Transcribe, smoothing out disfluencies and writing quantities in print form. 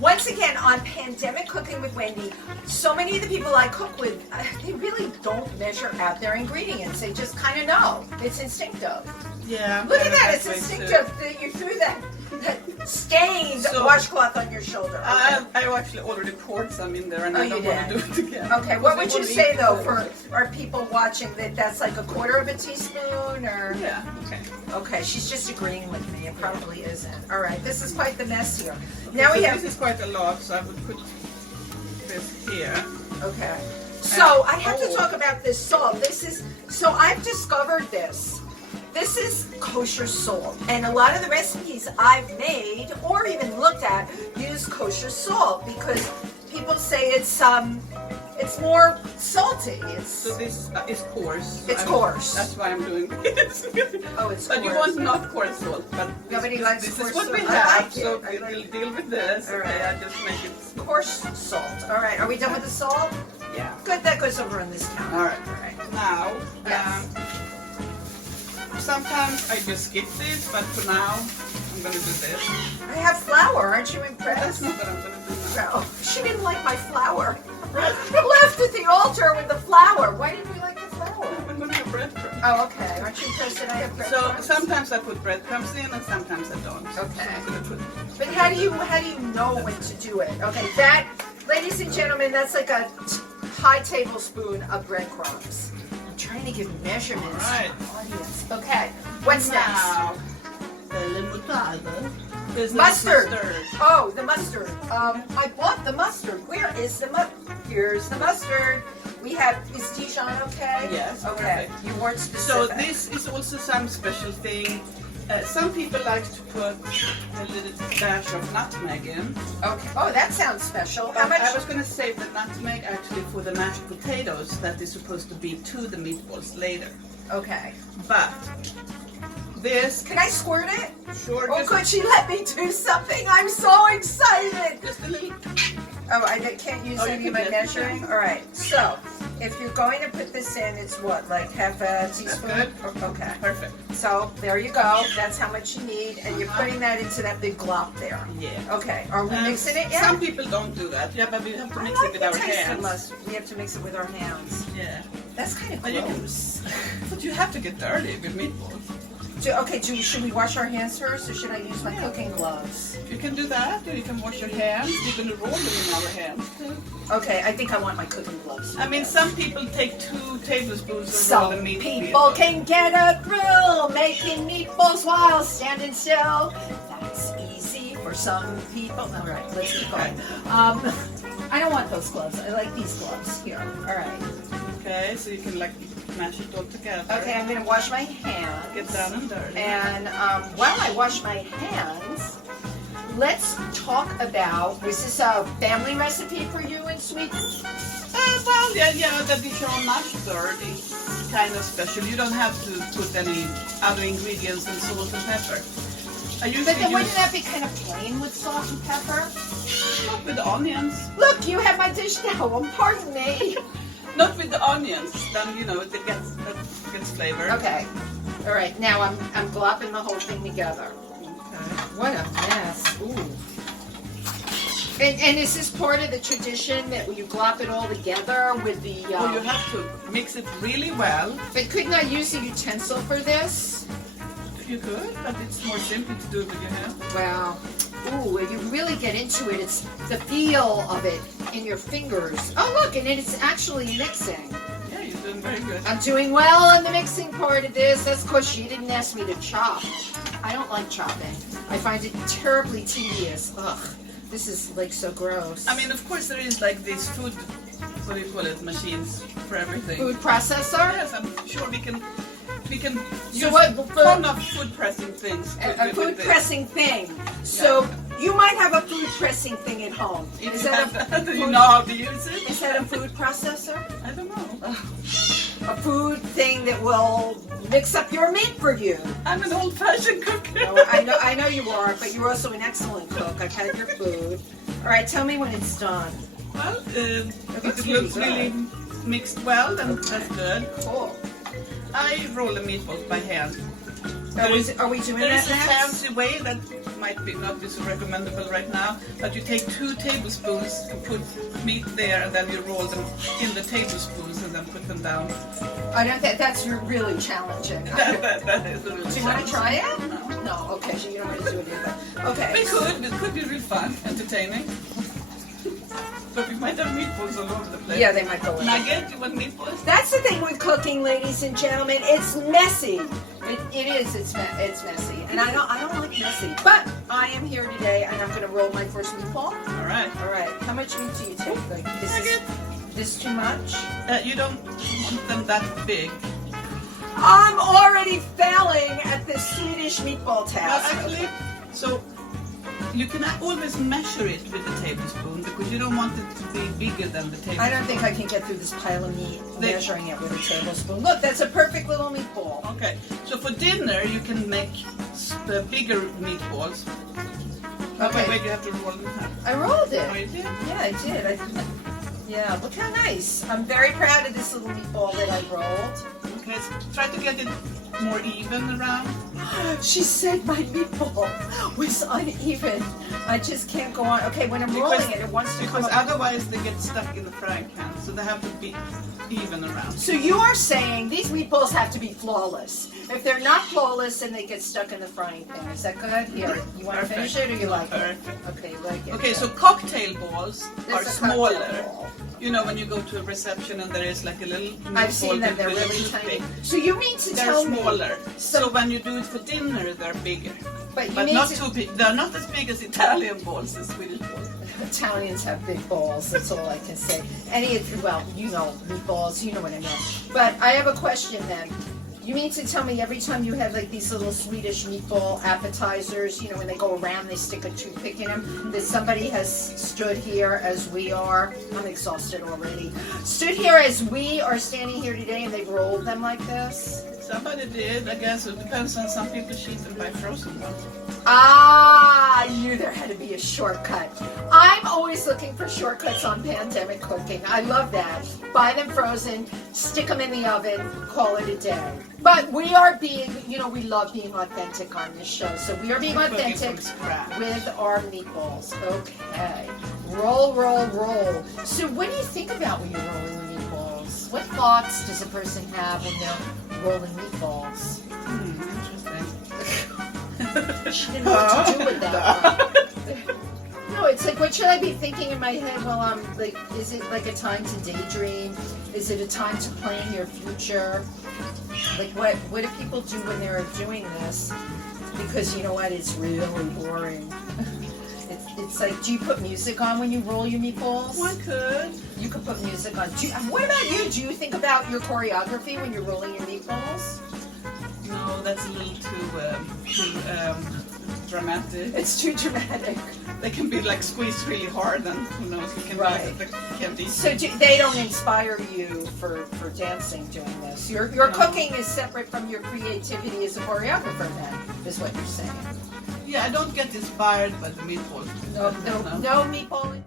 Once again, on Pandemic Cooking with Wendy, so many of the people I cook with, they really don't measure out their ingredients. They just kind of know. It's instinctive. Yeah. Look at that. It's instinctive that you threw that stained washcloth on your shoulder. Okay. I actually already poured some in there, and I don't want to do it again. Okay, what would you say though for our people watching that's like a quarter of a teaspoon or? Yeah. Okay. Okay, she's just agreeing with me. It probably isn't. All right, this is quite the mess here. Okay, now so we have. This is quite a lot, so I would put this here. Okay. So I have to talk about this salt. So I've discovered this. This is kosher salt, and a lot of the recipes I've made or even looked at use kosher salt because people say it's more salty. So this is coarse. It's coarse. That's why I'm doing this. Oh, it's but coarse. you want not coarse salt, but nobody likes this coarse is what salt. we have, like so it. we'll deal with this. All right. Okay, I just make it coarse salt. All right, are we done with the salt? Yeah. Good, that goes over on this counter. All right. Now, Yes. sometimes I just skip this, but for now, I'm going to do this. I have flour. Aren't you impressed? That's not what I'm going to do now. No, she didn't like my flour. Left at the altar with the flour. Why didn't you like the flour? I'm going to have breadcrumbs. Oh, okay. Aren't you impressed that I have So breadcrumbs? sometimes I put breadcrumbs in, and sometimes I don't. Okay. So I'm going to put. But how do you know when to do it? Okay, that, ladies and gentlemen, that's like a high tablespoon of breadcrumbs. I'm trying to give measurements All right. to the audience. Okay, what's Now, there's no Mustard. Oh, the mustard. I bought the mustard. Where is the mustard? Here's the mustard. We have, is Dijon okay? Yes, Okay, perfect. you weren't So specific. this is also some special thing. Some people like to put a little dash of nutmeg in. Okay. Oh, that sounds special. How But much? I was going to save the nutmeg actually for the mashed potatoes that is supposed to be to the meatballs later. Okay. But this, Can I squirt it? sure, Oh, just, could she let me do something? I'm so excited. just a little. Oh, I can't use Oh, you any can of my get- measuring? All right. So, if you're going to put this in, it's what, like half a teaspoon? good. Okay. Perfect. So, there you go. That's how much you need. And you're putting that into that big glop there. Yeah. Okay. Are we mixing it yet? Some people don't do that. Yeah, but we have to mix I it with like our the taste of hands. mustard. We have to mix it with our hands. Yeah. That's kind of But you can- gross. But you have to get dirty with meatballs. Should we wash our hands first, or should I use my cooking gloves? You can do that, or you can wash your hands. We're going to roll them in our hands. Okay, I think I want my cooking gloves. I mean, some people take 2 tablespoons of Some raw meat. people can get a thrill making meatballs while standing still. That's easy for some people. All right, let's keep going. I don't want those gloves. I like these gloves. Here. All right. Okay, so you can like mash it all together. Okay, I'm going to wash my hands. Get down and dirty. And while I wash my hands, let's talk about, was this a family recipe for you in Sweden? Well, yeah, the Dijon mustard is kind of special. You don't have to put any other ingredients than salt and pepper. I usually But then wouldn't use that be kind of plain with salt and pepper? not with the onions. Look, you have my dish now. Pardon me. Not with the onions. Then it gets flavor. Okay. All right. Now I'm glopping the whole thing together. Okay. What a mess. Ooh. And is this part of the tradition that you glop it all together with the? Well, you have to mix it really well. But couldn't I use a utensil for this? You could, but it's more simple to do it with your hands. Wow. Ooh, if you really get into it, it's the feel of it in your fingers. Oh, look, and it's actually mixing. Yeah, you're doing very good. I'm doing well on the mixing part of this. That's because she didn't ask me to chop. I don't like chopping. I find it terribly tedious. Ugh, this is like so gross. I mean, of course, there is like these food, what do you call it, machines for everything. Food processor? Yes, I'm sure we can use So what? a ton of food pressing things. A food pressing thing. So you might have a food pressing thing at home. Is that a Do you know how to use it? Is that a food processor? I don't know. A food thing that will mix up your meat for you. I'm an old-fashioned cook. No, I know you are, but you're also an excellent cook. I've had your food. All right, tell me when it's done. Well, if looks it really looks good. really mixed well, then that's good. Cool. I roll the meatballs by hand. Are we doing There that is a next? fancy way that might be not be so recommendable right now, but you take 2 tablespoons and put meat there, and then you roll them in the tablespoons and then put them down. I don't think that's really challenging. That is a really Do you want to try it? No. No. Okay, so you don't want to do it either. Okay. We could. It could be really fun, entertaining. But we might have meatballs all over the place. Yeah, they might go in. Nugget? You want meatballs? That's the thing with cooking, ladies and gentlemen. It's messy. It is. It's messy, and I don't like messy. But I am here today, and I'm going to roll my first meatball. All right. All right. How much meat do you take? Like, is this too much? You don't want them that big. I'm already failing at this Swedish meatball Well, task. actually, so you can always measure it with a tablespoon because you don't want it to be bigger than the tablespoon. I don't think I can get through this pile of meat measuring it with a tablespoon. Look, that's a perfect little meatball. Okay, so for dinner you can make bigger meatballs. Okay. Wait, you have to roll them. I rolled it. Oh, you did? Yeah, I did. Yeah, look how nice. I'm very proud of this little meatball that I rolled. Okay, so try to get it more even around. She said my meatball was uneven. I just can't go on. Okay, when I'm rolling it wants to come Because up. otherwise they get stuck in the frying pan, so they have to be even around. So you are saying these meatballs have to be flawless. If they're not flawless, then they get stuck in the frying pan. Is that good? Here, you want to finish it or you like it? Okay, you like it. Okay, so cocktail balls are This is a cocktail smaller. ball. You know, when you go to a reception and there is like a little I've meatball seen them. They're with a really toothpick. tiny. So you mean to They're tell me? smaller. So when you do it for dinner, they're bigger. But you But mean not to, too big. They're not as big as Italian balls as Swedish balls. Italians have big balls. That's all I can say. Well, you know, meatballs. You know what I mean. But I have a question then. You mean to tell me every time you have like these little Swedish meatball appetizers, you know, when they go around, they stick a toothpick in them, that somebody has stood here as we are, I'm exhausted already, stood here as we are standing here today and they've rolled them like this? Somebody did, I guess. It depends on some people cheat and buy frozen ones. Ah, I knew there had to be a shortcut. I'm always looking for shortcuts on pandemic cooking. I love that. Buy them frozen, stick them in the oven, call it a day. But we are being, you know, we love being authentic on this show. So we are being Cooking authentic from scratch. with our meatballs. Okay. Roll, roll, roll. So what do you think about when you're rolling the meatballs? What thoughts does a person have when they're rolling meatballs? Interesting. She didn't know what to do with that one. No, it's like, what should I be thinking in my head while I'm like, is it like a time to daydream? Is it a time to plan your future? Like, what do people do when they're doing this? Because you know what, it's really boring. It's like, do you put music on when you roll your meatballs? One could. You could put music on. What about you? Do you think about your choreography when you're rolling your meatballs? No, that's a little too dramatic. It's too dramatic. They can be like squeezed really hard, and who knows? It can Right. be, can be. So they don't inspire you for dancing doing this? Your cooking is separate from your creativity as a choreographer then, is what you're saying. Yeah, I don't get inspired by the meatballs. No meatball.